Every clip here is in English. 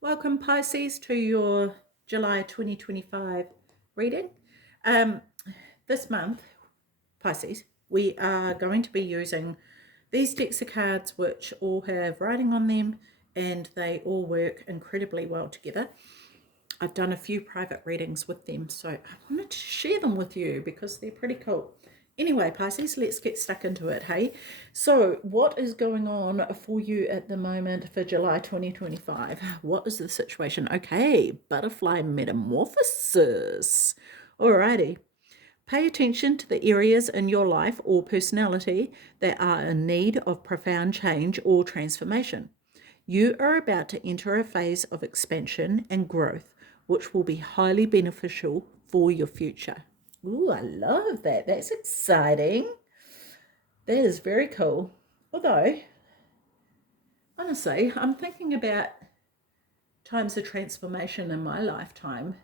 Welcome, Pisces, to your July 2025 reading. Um, this month, Pisces, we are going to be using these decks of cards, which all have writing on them and they all work incredibly well together. I've done a few private readings with them, so I wanted to share them with you because they're pretty cool. Anyway, Pisces, let's get stuck into it, hey? So, what is going on for you at the moment for July 2025? What is the situation? Okay, butterfly metamorphosis. Alrighty. Pay attention to the areas in your life or personality that are in need of profound change or transformation. You are about to enter a phase of expansion and growth, which will be highly beneficial for your future. Ooh, I love that. That's exciting. That is very cool. Although, honestly, I'm thinking about times of transformation in my lifetime.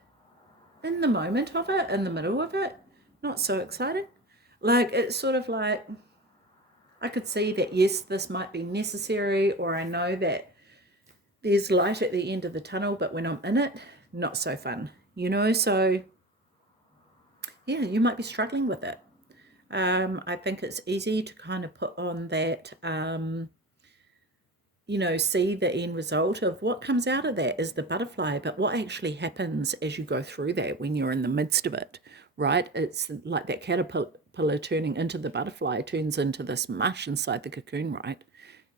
In the moment of it, in the middle of it, not so exciting. Like, it's sort of like I could see that, yes, this might be necessary, or I know that there's light at the end of the tunnel, but when I'm in it, not so fun, So, yeah, you might be struggling with it. I think it's easy to kind of put on that, see the end result of what comes out of that is the butterfly, but what actually happens as you go through that when you're in the midst of it, right? It's like that caterpillar turning into the butterfly turns into this mush inside the cocoon, right?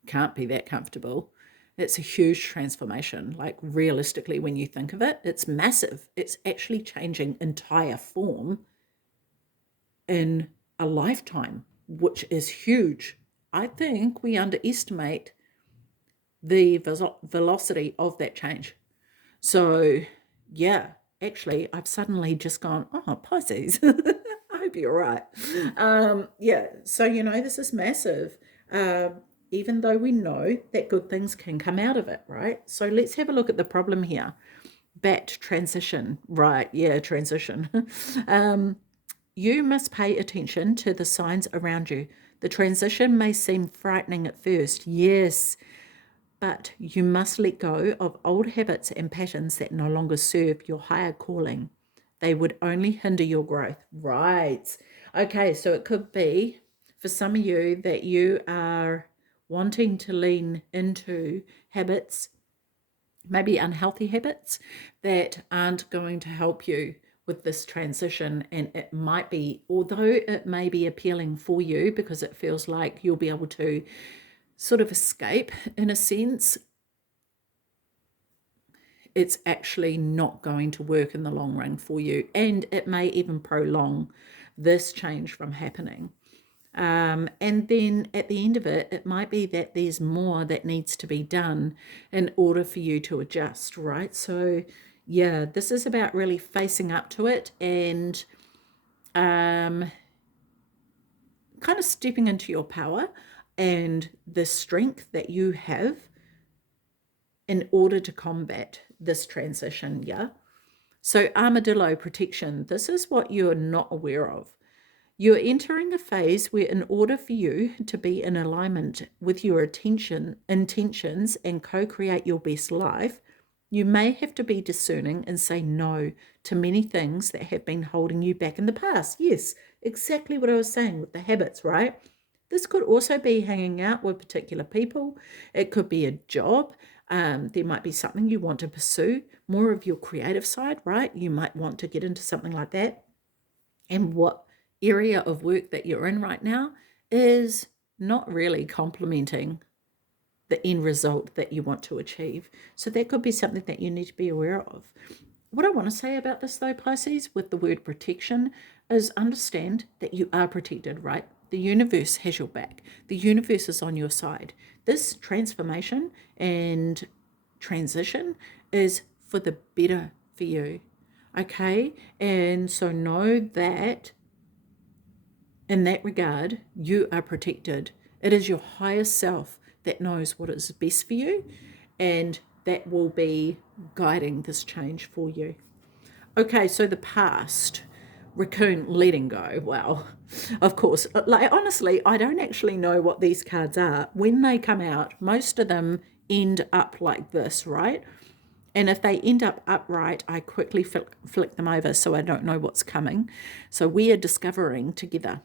Can't be that comfortable. It's a huge transformation. Like, realistically, when you think of it, it's massive. It's actually changing entire form in a lifetime, which is huge. I think we underestimate the velocity of that change. So, yeah, actually, I've suddenly just gone, oh, Pisces. I hope you're right. Yeah, so, this is massive. Even though we know that good things can come out of it, right? So let's have a look at the problem here. Bat transition, right? Yeah, transition. You must pay attention to the signs around you. The transition may seem frightening at first, yes, but you must let go of old habits and patterns that no longer serve your higher calling. They would only hinder your growth. Right. Okay, so it could be for some of you that you are wanting to lean into habits, maybe unhealthy habits, that aren't going to help you with this transition. And it might be, although it may be appealing for you because it feels like you'll be able to sort of escape in a sense, it's actually not going to work in the long run for you. And it may even prolong this change from happening. And then at the end of it, it might be that there's more that needs to be done in order for you to adjust, right? So, yeah, this is about really facing up to it and kind of stepping into your power and the strength that you have in order to combat this transition, yeah? So, armadillo protection, this is what you're not aware of. You're entering a phase where, in order for you to be in alignment with your intentions, and co create your best life, you may have to be discerning and say no to many things that have been holding you back in the past. Yes, exactly what I was saying with the habits, right? This could also be hanging out with particular people. It could be a job. There might be something you want to pursue, more of your creative side, right? You might want to get into something like that. And what area of work that you're in right now is not really complementing the end result that you want to achieve. So that could be something that you need to be aware of. What I want to say about this, though, Pisces, with the word protection, is understand that you are protected, right? The universe has your back. The universe is on your side. This transformation and transition is for the better for you, okay? And so know that in that regard, you are protected. It is your higher self that knows what is best for you, and that will be guiding this change for you. Okay, so the past, raccoon letting go. Well, of course, like, honestly, I don't actually know what these cards are. When they come out, most of them end up like this, right? And if they end up upright, I quickly flick them over so I don't know what's coming. So we are discovering together.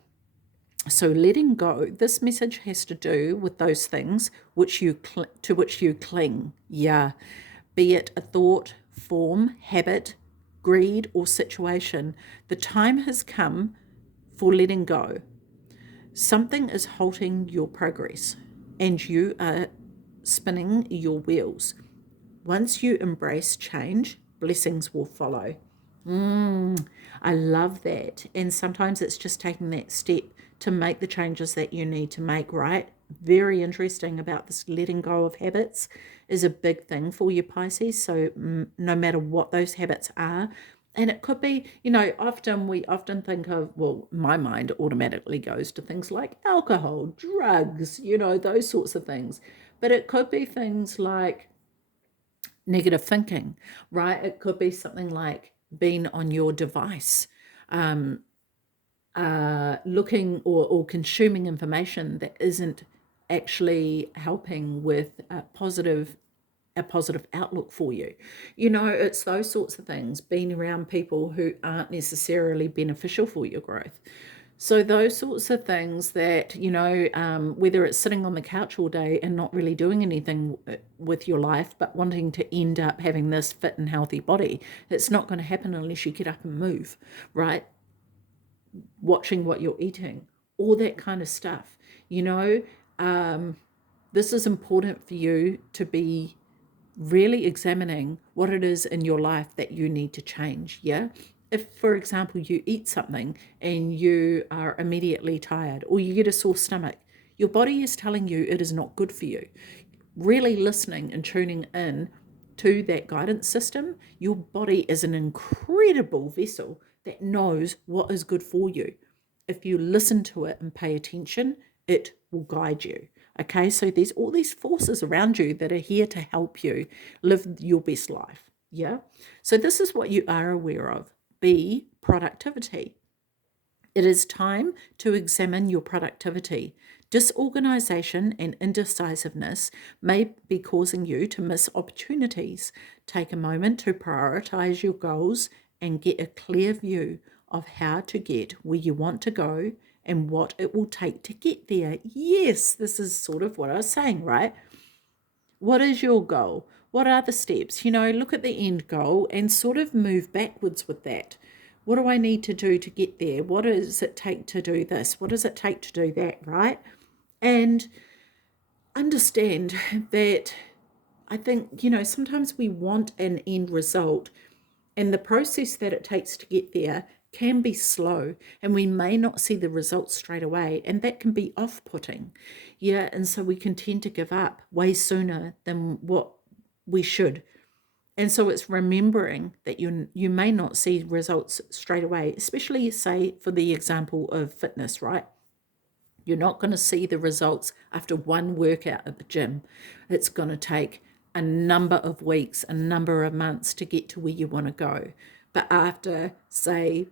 So letting go, this message has to do with those things to which you cling. Yeah. Be it a thought, form, habit, greed, or situation. The time has come for letting go. Something is halting your progress, and you are spinning your wheels. Once you embrace change, blessings will follow. I love that. And sometimes it's just taking that step to make the changes that you need to make, right? Very interesting about this letting go of habits is a big thing for you, Pisces. So no matter what those habits are, and it could be, we often think of, well, my mind automatically goes to things like alcohol, drugs, those sorts of things. But it could be things like negative thinking, right? It could be something like being on your device, looking or consuming information that isn't actually helping with a positive outlook for you. It's those sorts of things, being around people who aren't necessarily beneficial for your growth. So those sorts of things that, whether it's sitting on the couch all day and not really doing anything with your life, but wanting to end up having this fit and healthy body, it's not going to happen unless you get up and move, right? Watching what you're eating, all that kind of stuff. This is important for you to be really examining what it is in your life that you need to change. Yeah. If, for example, you eat something and you are immediately tired or you get a sore stomach, your body is telling you it is not good for you. Really listening and tuning in to that guidance system, your body is an incredible vessel that knows what is good for you. If you listen to it and pay attention, it will guide you. Okay, so there's all these forces around you that are here to help you live your best life. Yeah, so this is what you are aware of. B, productivity. It is time to examine your productivity. Disorganization and indecisiveness may be causing you to miss opportunities. Take a moment to prioritize your goals and get a clear view of how to get where you want to go and what it will take to get there. Yes, this is sort of what I was saying, right? What is your goal? What are the steps? Look at the end goal and sort of move backwards with that. What do I need to do to get there? What does it take to do this? What does it take to do that, right? And understand that I think, sometimes we want an end result, and the process that it takes to get there can be slow, and we may not see the results straight away, and that can be off-putting. Yeah, and so we can tend to give up way sooner than what we should. And so it's remembering that you may not see results straight away, especially, say, for the example of fitness, right? You're not going to see the results after one workout at the gym. It's going to take a number of weeks, a number of months to get to where you want to go. But after, say,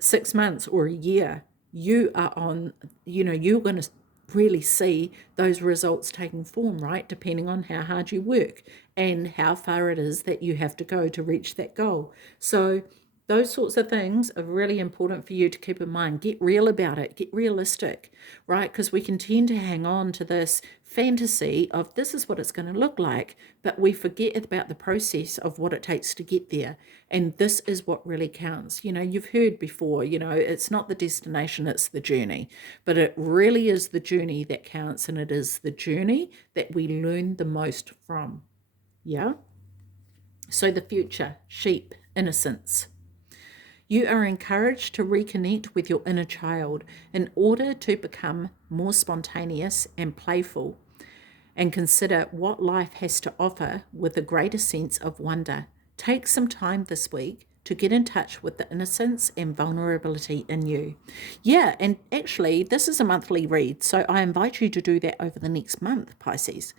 6 months or a year, you are on, you're going to really see those results taking form, right? Depending on how hard you work and how far it is that you have to go to reach that goal. So those sorts of things are really important for you to keep in mind. Get real about it. Get realistic, right? Because we can tend to hang on to this fantasy of this is what it's going to look like, but we forget about the process of what it takes to get there. And this is what really counts. You've heard before, it's not the destination, it's the journey. But it really is the journey that counts, and it is the journey that we learn the most from. Yeah? So the future, sheep, innocence. You are encouraged to reconnect with your inner child in order to become more spontaneous and playful, and consider what life has to offer with a greater sense of wonder. Take some time this week to get in touch with the innocence and vulnerability in you. Yeah, and actually, this is a monthly read, so I invite you to do that over the next month, Pisces,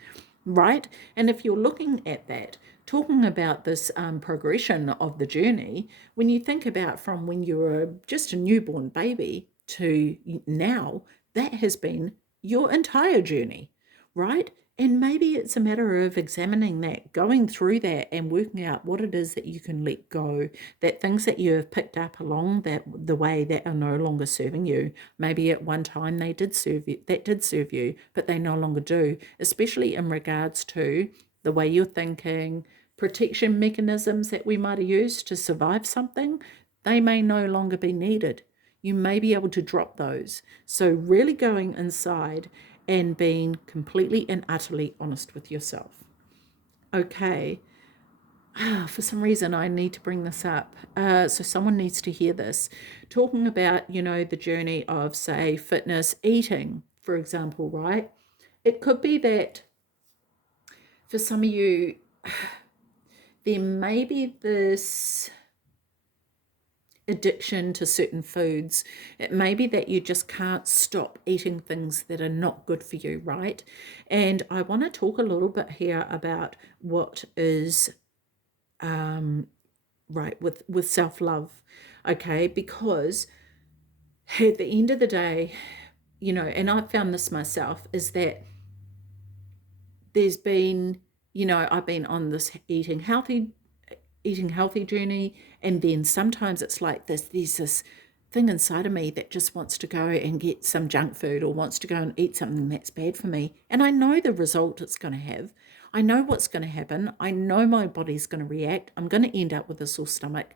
right? And if you're looking at that, talking about this progression of the journey, when you think about from when you were just a newborn baby to now, that has been your entire journey, right? And maybe it's a matter of examining that, going through that and working out what it is that you can let go, that things that you have picked up along the way that are no longer serving you. Maybe at one time they did serve you, but they no longer do, especially in regards to the way you're thinking, protection mechanisms that we might have used to survive something. They may no longer be needed. You may be able to drop those. So really going inside and being completely and utterly honest with yourself. Okay. For some reason, I need to bring this up. So someone needs to hear this. Talking about, the journey of, say, fitness, eating, for example, right? It could be that for some of you, there may be this addiction to certain foods. It may be that you just can't stop eating things that are not good for you, right? And I want to talk a little bit here about what is right with self-love, okay? Because at the end of the day, and I've found this myself, is that there's been, I've been on this eating healthy journey, and then sometimes it's like there's this thing inside of me that just wants to go and get some junk food or wants to go and eat something that's bad for me, and I know the result it's going to have. I know what's going to happen. I know my body's going to react. I'm going to end up with a sore stomach,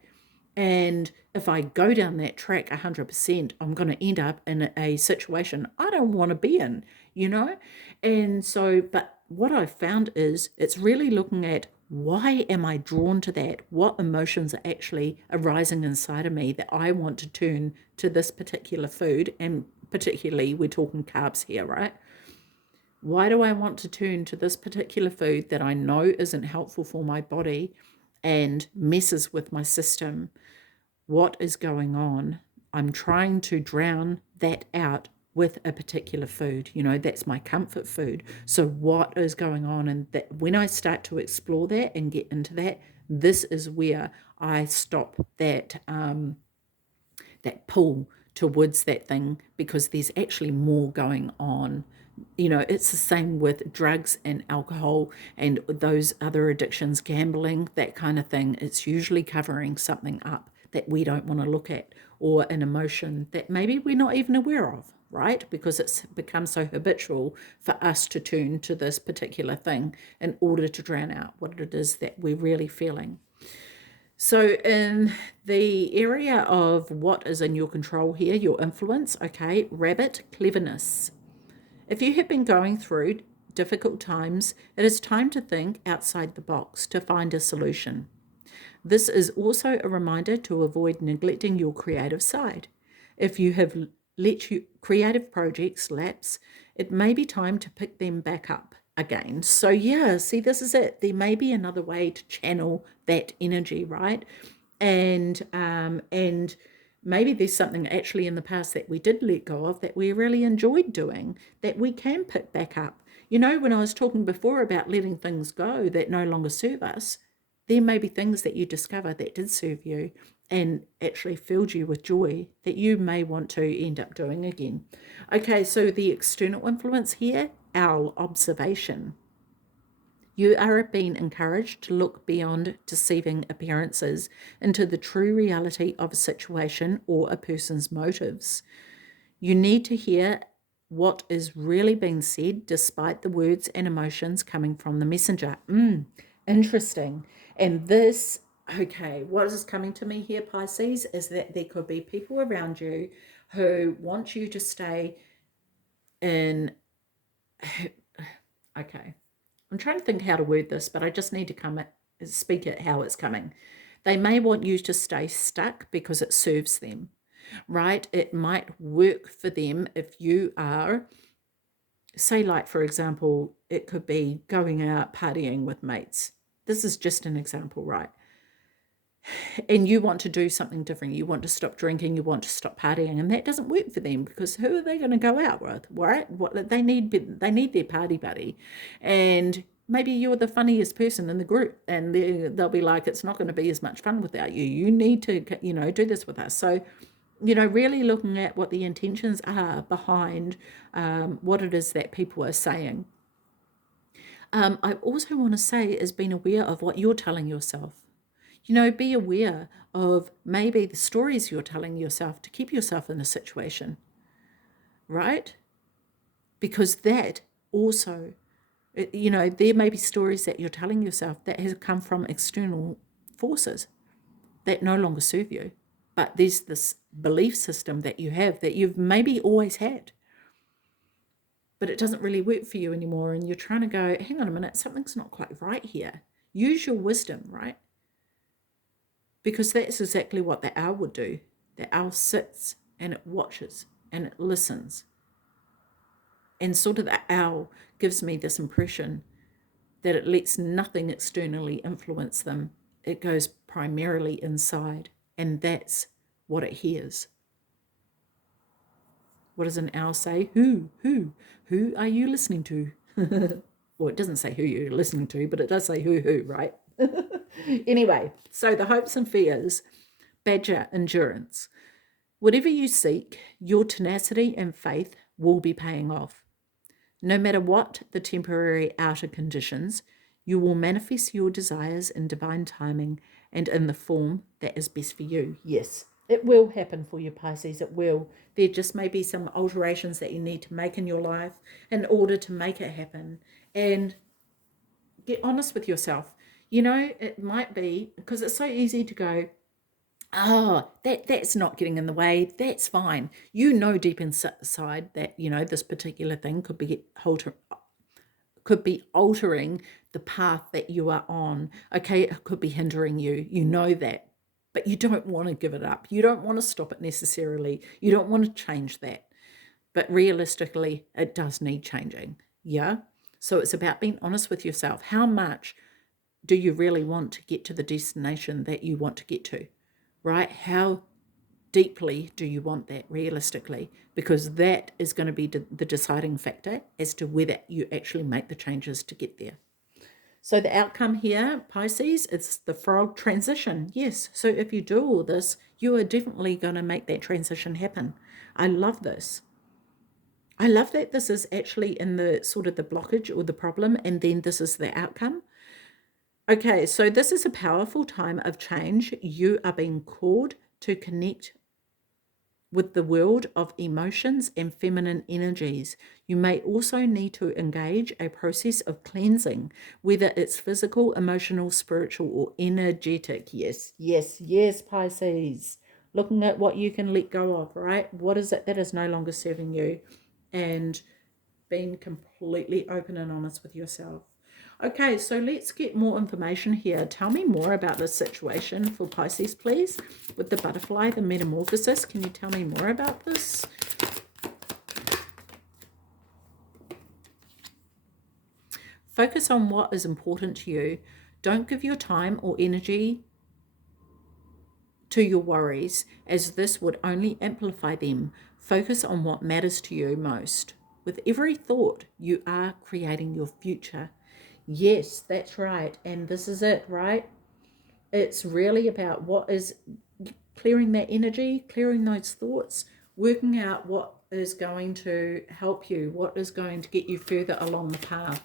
and if I go down that track 100%, I'm going to end up in a situation I don't want to be in, And so, but what I've found is it's really looking at, why am I drawn to that? What emotions are actually arising inside of me that I want to turn to this particular food? And particularly, we're talking carbs here, right? Why do I want to turn to this particular food that I know isn't helpful for my body and messes with my system? What is going on? I'm trying to drown that out with a particular food. That's my comfort food. So what is going on? And that when I start to explore that and get into that, this is where I stop that pull towards that thing, because there's actually more going on. It's the same with drugs and alcohol and those other addictions, gambling, that kind of thing. It's usually covering something up that we don't want to look at, or an emotion that maybe we're not even aware of, right? Because it's become so habitual for us to turn to this particular thing in order to drown out what it is that we're really feeling. So in the area of what is in your control here, your influence, okay, rabbit, cleverness. If you have been going through difficult times, it is time to think outside the box to find a solution. This is also a reminder to avoid neglecting your creative side. If you have let your creative projects lapse, it may be time to pick them back up again. So yeah, see, this is it. There may be another way to channel that energy, right? And maybe there's something actually in the past that we did let go of that we really enjoyed doing that we can pick back up. When I was talking before about letting things go that no longer serve us, there may be things that you discover that did serve you and actually filled you with joy that you may want to end up doing again. Okay, so the external influence here, our observation. You are being encouraged to look beyond deceiving appearances into the true reality of a situation or a person's motives. You need to hear what is really being said despite the words and emotions coming from the messenger. Interesting. And this, okay, what is coming to me here, Pisces, is that there could be people around you who want you to stay in, okay, I'm trying to think how to word this, but I just need to speak it how it's coming. They may want you to stay stuck because it serves them, right? It might work for them if you are, say, like, for example, it could be going out partying with mates. This is just an example, right? And you want to do something different. You want to stop drinking, you want to stop partying, and that doesn't work for them, because who are they going to go out with, right? What they need their party buddy. And maybe you're the funniest person in the group, and they'll be like, it's not going to be as much fun without you. You need to, do this with us. So, really looking at what the intentions are behind what it is that people are saying. I also want to say is being aware of what you're telling yourself. You know, be aware of maybe the stories you're telling yourself to keep yourself in a situation, right? Because that also, you know, there may be stories that you're telling yourself that has come from external forces that no longer serve you. But there's this belief system that you have that you've maybe always had, but it doesn't really work for you anymore. And you're trying to go, hang on a minute, something's not quite right here. Use your wisdom, right? Because that's exactly what the owl would do. The owl sits and it watches and it listens. And sort of the owl gives me this impression that it lets nothing externally influence them. It goes primarily inside, and that's what it hears. What does an owl say? Who are you listening to? Well, it doesn't say who you're listening to, but it does say who, right? Anyway, so the hopes and fears, badger endurance. Whatever you seek, your tenacity and faith will be paying off. No matter what the temporary outer conditions, you will manifest your desires in divine timing and in the form that is best for you. Yes, it will happen for you, Pisces. It will. There just may be some alterations that you need to make in your life in order to make it happen. And get honest with yourself. You know, it might be because it's so easy to go, oh, that's not getting in the way. That's fine. You know deep inside that, you know, this particular thing could be altering the path that you are on. Okay, it could be hindering you. You know that. But you don't want to give it up. You don't want to stop it necessarily. You don't want to change that. But realistically, it does need changing. Yeah? So it's about being honest with yourself. How much do you really want to get to the destination that you want to get to? Right? How deeply do you want that realistically? Because that is going to be the deciding factor as to whether you actually make the changes to get there. So the outcome here, Pisces, it's the frog transition. Yes. So if you do all this, you are definitely going to make that transition happen. I love this. I love that this is actually in the sort of the blockage or the problem, and then this is the outcome. Okay, so this is a powerful time of change. You are being called to connect with the world of emotions and feminine energies. You may also need to engage a process of cleansing, whether it's physical, emotional, spiritual, or energetic. Yes, yes, yes, Pisces. Looking at what you can let go of, right? What is it that is no longer serving you? And being completely open and honest with yourself. Okay, so let's get more information here. Tell me more about this situation for Pisces, please. With the butterfly, the metamorphosis. Can you tell me more about this? Focus on what is important to you. Don't give your time or energy to your worries, as this would only amplify them. Focus on what matters to you most. With every thought, you are creating your future. Yes, that's right. And this is it, right? It's really about what is clearing that energy, clearing those thoughts, working out what is going to help you, what is going to get you further along the path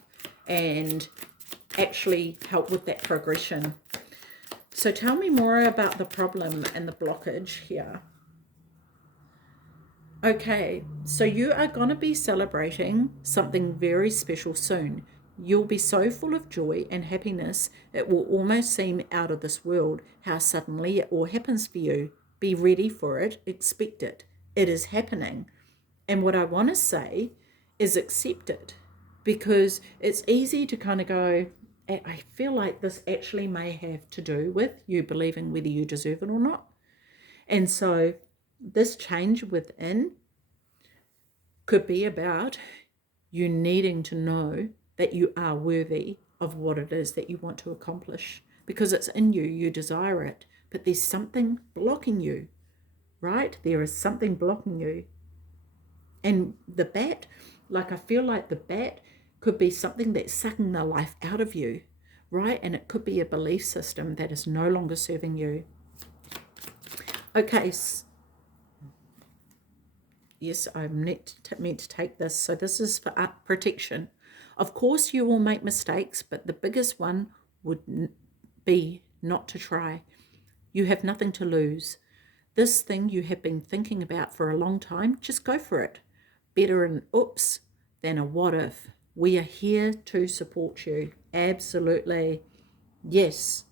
and actually help with that progression. So tell me more about the problem and the blockage here. Okay, so you are going to be celebrating something very special soon. You'll be so full of joy and happiness, it will almost seem out of this world how suddenly it all happens for you. Be ready for it, expect it. It is happening. And what I want to say is accept it, because it's easy to kind of go, I feel like this actually may have to do with you believing whether you deserve it or not. And so this change within could be about you needing to know that you are worthy of what it is that you want to accomplish, because it's in you, you desire it, but there's something blocking you, right? There is something blocking you. And the bat, like I feel like the bat could be something that's sucking the life out of you, right? And it could be a belief system that is no longer serving you. Okay, yes, I'm meant to take this. So this is for protection. Of course, you will make mistakes, but the biggest one would be not to try. You have nothing to lose. This thing you have been thinking about for a long time, just go for it. Better an oops than a what if. We are here to support you. Absolutely. Yes.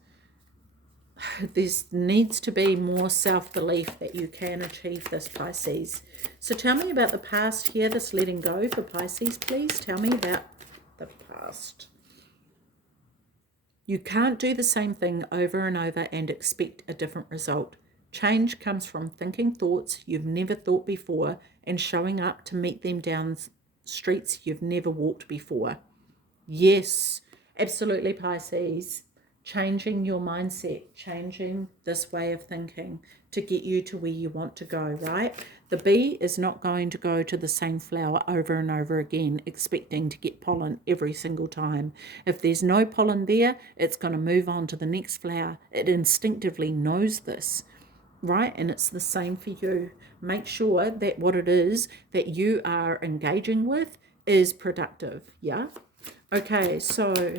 There needs to be more self-belief that you can achieve this, Pisces. So tell me about the past here, this letting go for Pisces, please. Tell me about the past. You can't do the same thing over and over and expect a different result. Change comes from thinking thoughts you've never thought before and showing up to meet them down streets you've never walked before. Yes, absolutely, Pisces. Changing your mindset, changing this way of thinking to get you to where you want to go, right? The bee is not going to go to the same flower over and over again, expecting to get pollen every single time. If there's no pollen there, it's going to move on to the next flower. It instinctively knows this, right? And it's the same for you. Make sure that what it is that you are engaging with is productive, yeah? Okay, so,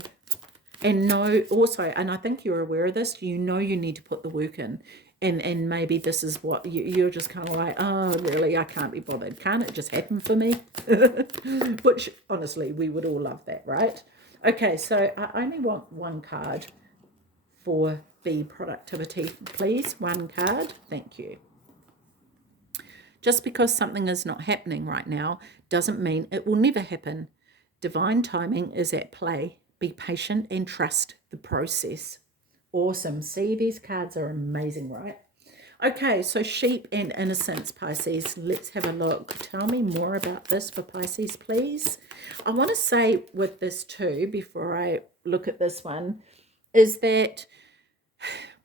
and no, also, and I think you're aware of this, you know you need to put the work in. And maybe this is what you're just kind of like, oh, really, I can't be bothered. Can't it just happen for me? Which, honestly, we would all love that, right? Okay, so I only want one card for bee productivity, please. One card. Thank you. Just because something is not happening right now doesn't mean it will never happen. Divine timing is at play. Be patient and trust the process. Awesome. See, these cards are amazing, right? Okay, so sheep and innocence, Pisces. Let's have a look. Tell me more about this for Pisces, please. I want to say with this too, before I look at this one, is that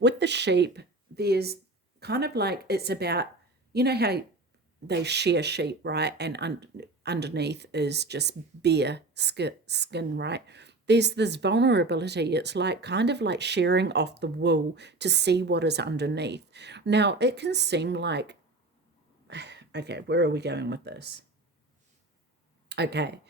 with the sheep, there's kind of like, it's about, you know how they share sheep, right? And underneath is just bare skin, right? There's this vulnerability. It's like kind of like sharing off the wool to see what is underneath. Now, it can seem like, okay, where are we going with this? Okay.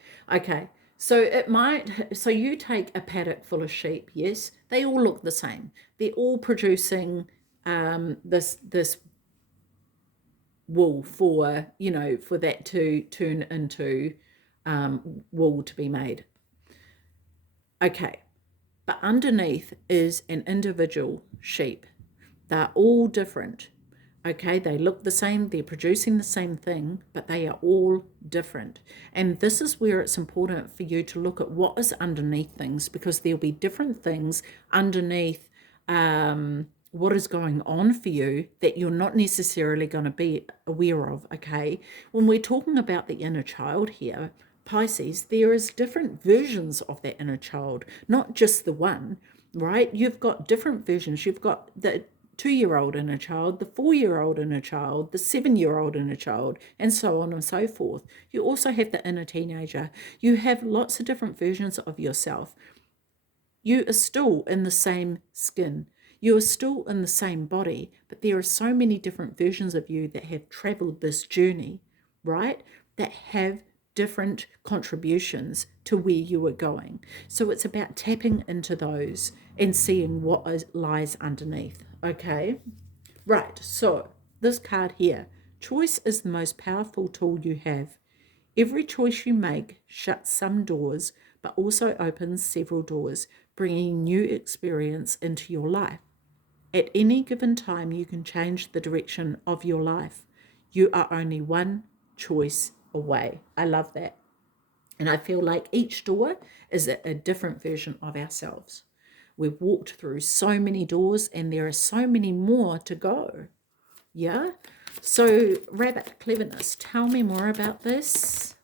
So it might, so you take a paddock full of sheep, yes? They all look the same. They're all producing this wool for, for that to turn into wool to be made. Okay, but underneath is an individual sheep. They're all different. Okay, they look the same, they're producing the same thing, but they are all different. And this is where it's important for you to look at what is underneath things, because there'll be different things underneath what is going on for you that you're not necessarily going to be aware of, okay? When we're talking about the inner child here, Pisces, there is different versions of that inner child, not just the one, right? You've got different versions. You've got the 2-year-old inner child, the 4-year-old inner child, the 7-year-old inner child, and so on and so forth. You also have the inner teenager. You have lots of different versions of yourself. You are still in the same skin. You are still in the same body, but there are so many different versions of you that have traveled this journey, right? That have different contributions to where you are going. So it's about tapping into those and seeing what lies underneath, okay? Right, so this card here, choice is the most powerful tool you have. Every choice you make shuts some doors, but also opens several doors, bringing new experience into your life. At any given time, you can change the direction of your life. You are only one choice away. I love that. And I feel like each door is a different version of ourselves. We've walked through so many doors and there are so many more to go. Yeah? So, rabbit cleverness, tell me more about this.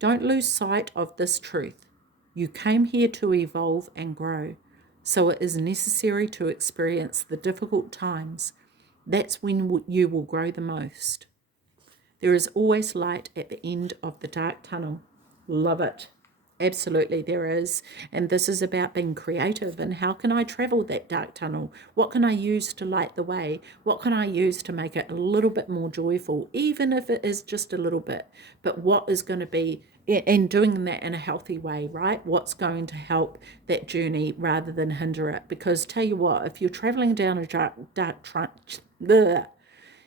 Don't lose sight of this truth. You came here to evolve and grow, so it is necessary to experience the difficult times. That's when you will grow the most. There is always light at the end of the dark tunnel. Love it. Absolutely, there is. And this is about being creative. And how can I travel that dark tunnel? What can I use to light the way? What can I use to make it a little bit more joyful, even if it is just a little bit? But what is going to be, and doing that in a healthy way, right? What's going to help that journey rather than hinder it? Because tell you what, if you're traveling down a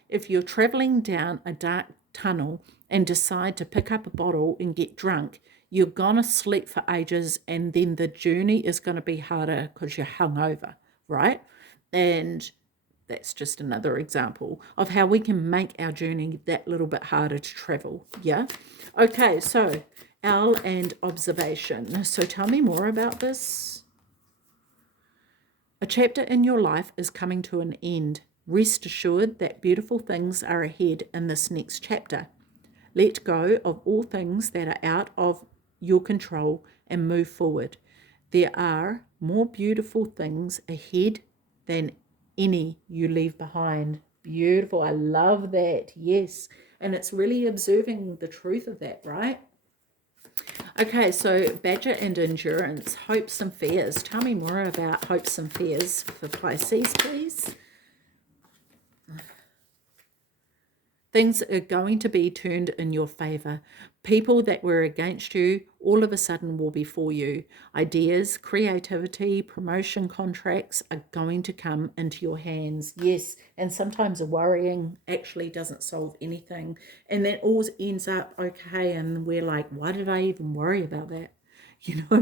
if you're traveling down a dark tunnel and decide to pick up a bottle and get drunk, you're going to sleep for ages, and then the journey is going to be harder because you're hungover, right? And that's just another example of how we can make our journey that little bit harder to travel. Yeah. Okay. So owl and observation. So tell me more about this. A chapter in your life is coming to an end. Rest assured that beautiful things are ahead in this next chapter. Let go of all things that are out of your control and move forward. There are more beautiful things ahead than any you leave behind. Beautiful. I love that. Yes. And it's really observing the truth of that, right? Okay, so Badger and endurance, hopes and fears. Tell me more about hopes and fears for Pisces, please. Things are going to be turned in your favor. People that were against you all of a sudden will be for you. Ideas, creativity, promotion contracts are going to come into your hands. Yes, and sometimes worrying actually doesn't solve anything. And that always ends up okay, and we're like, why did I even worry about that?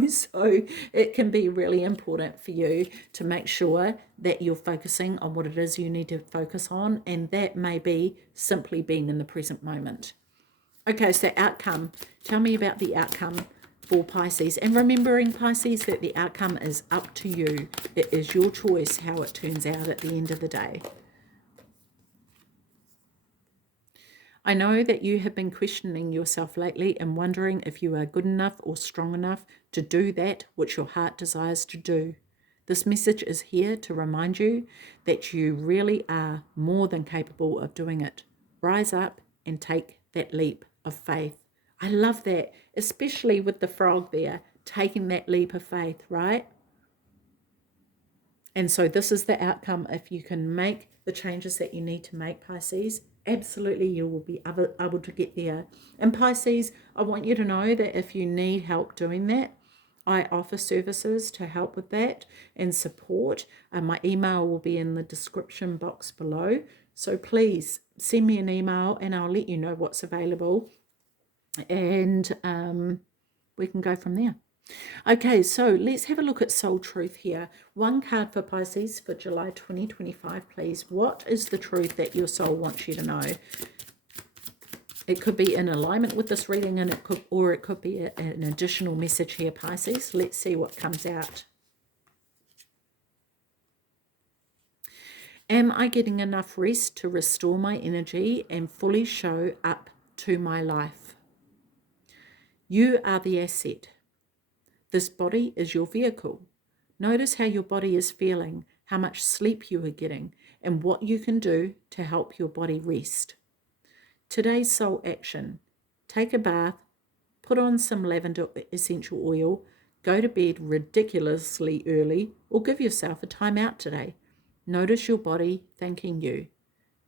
So it can be really important for you to make sure that you're focusing on what it is you need to focus on, and that may be simply being in the present moment. Okay, so outcome. Tell me about the outcome for Pisces, and remembering, Pisces, that the outcome is up to you. It is your choice how it turns out at the end of the day. I know that you have been questioning yourself lately and wondering if you are good enough or strong enough to do that which your heart desires to do. This message is here to remind you that you really are more than capable of doing it. Rise up and take that leap of faith. I love that, especially with the frog there, taking that leap of faith, right? And so this is the outcome. If you can make the changes that you need to make, Pisces, absolutely you will be able to get there. And Pisces, I want you to know that if you need help doing that, I offer services to help with that and support. My email will be in the description box below. So please send me an email and I'll let you know what's available. And we can go from there. Okay, so let's have a look at Soul Truth here. One card for Pisces for July 2025, please. What is the truth that your soul wants you to know? It could be in alignment with this reading, and it could be an additional message here, Pisces. Let's see what comes out. Am I getting enough rest to restore my energy and fully show up to my life? You are the asset. This body is your vehicle. Notice how your body is feeling, how much sleep you are getting, and what you can do to help your body rest. Today's soul action. Take a bath, put on some lavender essential oil, go to bed ridiculously early, or give yourself a time out today. Notice your body thanking you.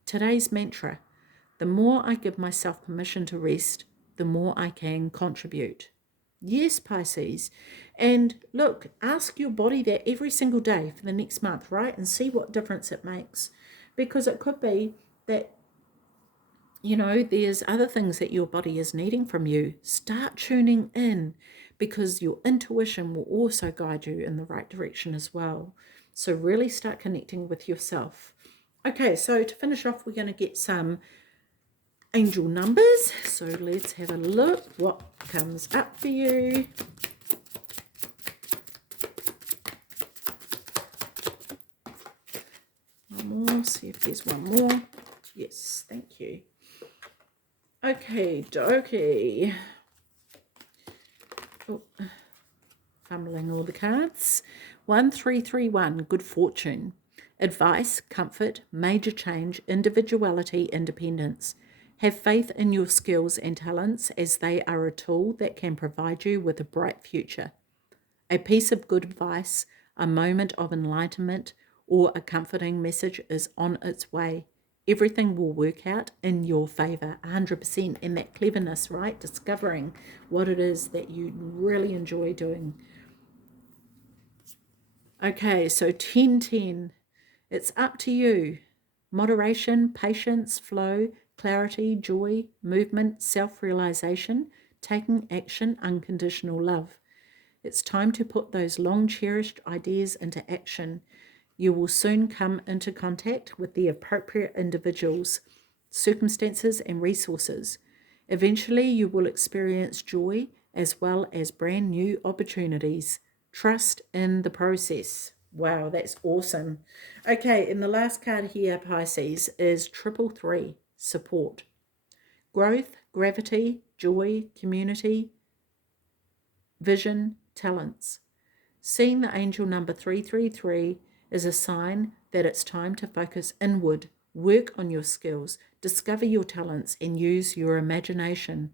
Today's mantra. The more I give myself permission to rest, the more I can contribute. Yes, Pisces. And look, ask your body that every single day for the next month, right? And see what difference it makes. Because it could be that, there's other things that your body is needing from you. Start tuning in, because your intuition will also guide you in the right direction as well. So really start connecting with yourself. Okay, so to finish off, we're going to get some angel numbers. So let's have a look what comes up for you. One more, see if there's one more. Yes, thank you. Okay, dokie. Oh, fumbling all the cards. 1331, good fortune. Advice, comfort, major change, individuality, independence. Have faith in your skills and talents, as they are a tool that can provide you with a bright future. A piece of good advice, a moment of enlightenment, or a comforting message is on its way. Everything will work out in your favor 100%. And that cleverness, right? Discovering what it is that you really enjoy doing. Okay, so 1010. It's up to you. Moderation, patience, flow, clarity, joy, movement, self-realization, taking action, unconditional love. It's time to put those long cherished ideas into action. You will soon come into contact with the appropriate individuals, circumstances, and resources. Eventually, you will experience joy as well as brand new opportunities. Trust in the process. Wow, that's awesome. Okay, and the last card here, Pisces, is 333, support. Growth, gravity, joy, community, vision, talents. Seeing the angel number 333 is a sign that it's time to focus inward, work on your skills, discover your talents, and use your imagination.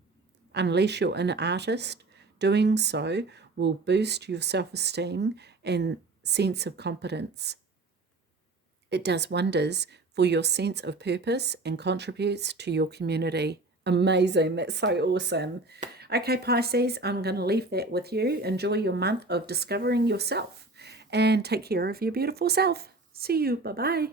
Unleash your inner artist. Doing so will boost your self-esteem and sense of competence. It does wonders for your sense of purpose and contributes to your community. Amazing. That's so awesome. Okay, Pisces, I'm going to leave that with you. Enjoy your month of discovering yourself and take care of your beautiful self. See you. Bye-bye.